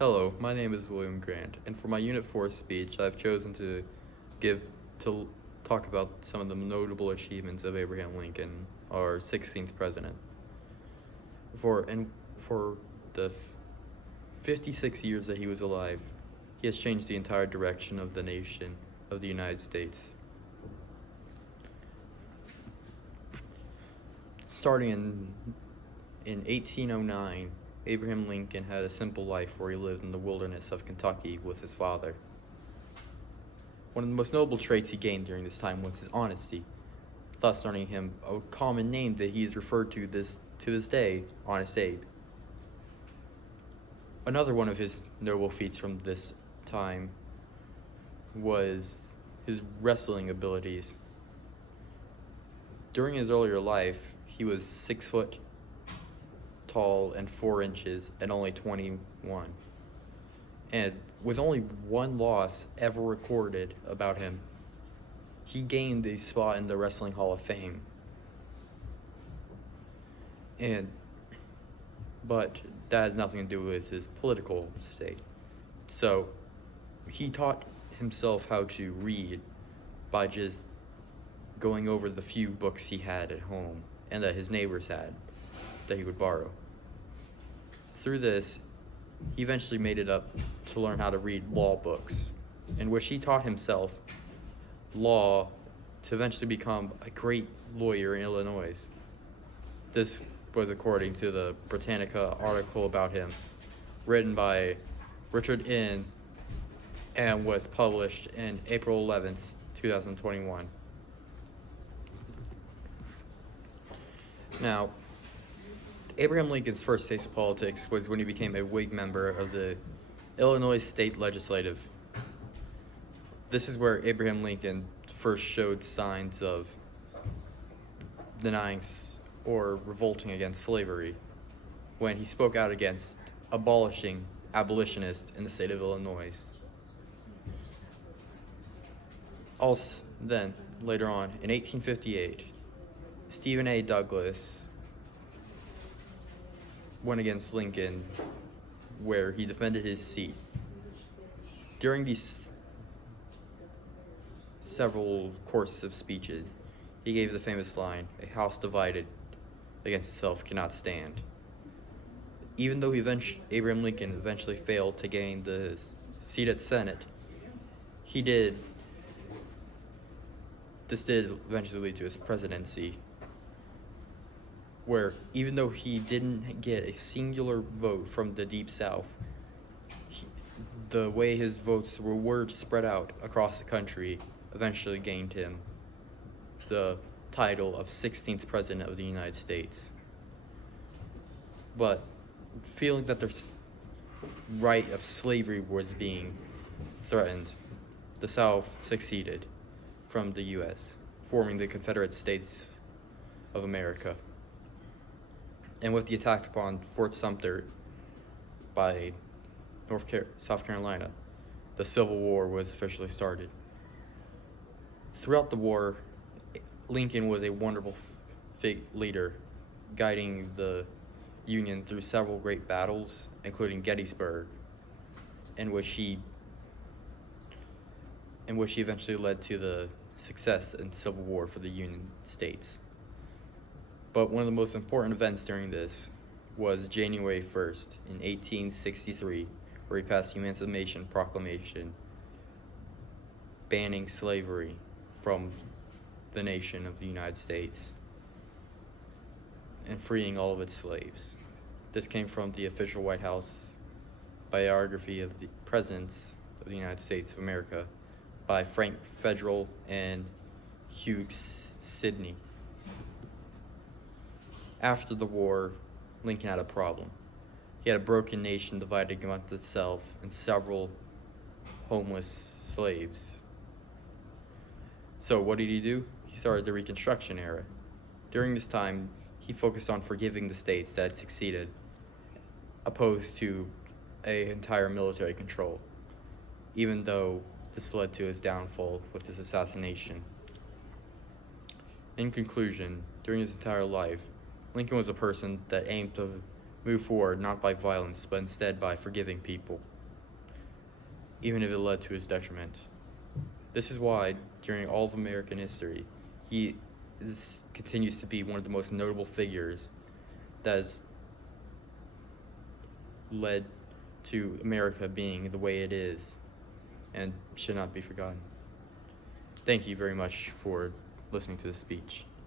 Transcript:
Hello, my name is William Grant, and for my Unit 4 speech, I've chosen to give to talk about some of the notable achievements of Abraham Lincoln, our 16th president. For the 56 years that he was alive, he has changed the entire direction of the nation of the United States. Starting in 1809, Abraham Lincoln had a simple life where he lived in the wilderness of Kentucky with his father. One of the most noble traits he gained during this time was his honesty, thus earning him a common name that he is referred to this day, Honest Abe. Another one of his noble feats from this time was his wrestling abilities. During his earlier life, he was 6 foot tall and 4 inches and only 21. And with only one loss ever recorded about him, he gained a spot in the Wrestling Hall of Fame. But that has nothing to do with his political state. So he taught himself how to read by just going over the few books he had at home and that his neighbors had that he would borrow. Through this, he eventually made it up to learn how to read law books, in which he taught himself law to eventually become a great lawyer in Illinois. This was according to the Britannica article about him, written by Richard Inn, and was published in April 11th, 2021. Now, Abraham Lincoln's first taste of politics was when he became a Whig member of the Illinois State Legislative. This is where Abraham Lincoln first showed signs of denying or revolting against slavery when he spoke out against abolishing abolitionists in the state of Illinois. Also, then, later on, in 1858, Stephen A. Douglas went against Lincoln, where he defended his seat. During these several courses of speeches, he gave the famous line, "A house divided against itself cannot stand." Even though Abraham Lincoln eventually failed to gain the seat at Senate, this did eventually lead to his presidency, where even though he didn't get a singular vote from the Deep South, the way his votes were spread out across the country eventually gained him the title of 16th President of the United States. But feeling that their right of slavery was being threatened, the South seceded from the U.S., forming the Confederate States of America. And with the attack upon Fort Sumter by South Carolina, the Civil War was officially started. Throughout the war, Lincoln was a wonderful leader, guiding the Union through several great battles, including Gettysburg, in which he eventually led to the success in Civil War for the Union States. But one of the most important events during this was January 1st in 1863, where he passed the Emancipation Proclamation banning slavery from the nation of the United States and freeing all of its slaves. This came from the official White House biography of the Presidents of the United States of America by Frank Federal and Hugh Sidney. After the war, Lincoln had a problem. He had a broken nation divided amongst itself and several homeless slaves. So what did he do? He started the Reconstruction era. During this time, he focused on forgiving the states that had succeeded, opposed to an entire military control, even though this led to his downfall with his assassination. In conclusion, during his entire life, Lincoln was a person that aimed to move forward not by violence, but instead by forgiving people, even if it led to his detriment. This is why, during all of American history, continues to be one of the most notable figures that has led to America being the way it is and should not be forgotten. Thank you very much for listening to this speech.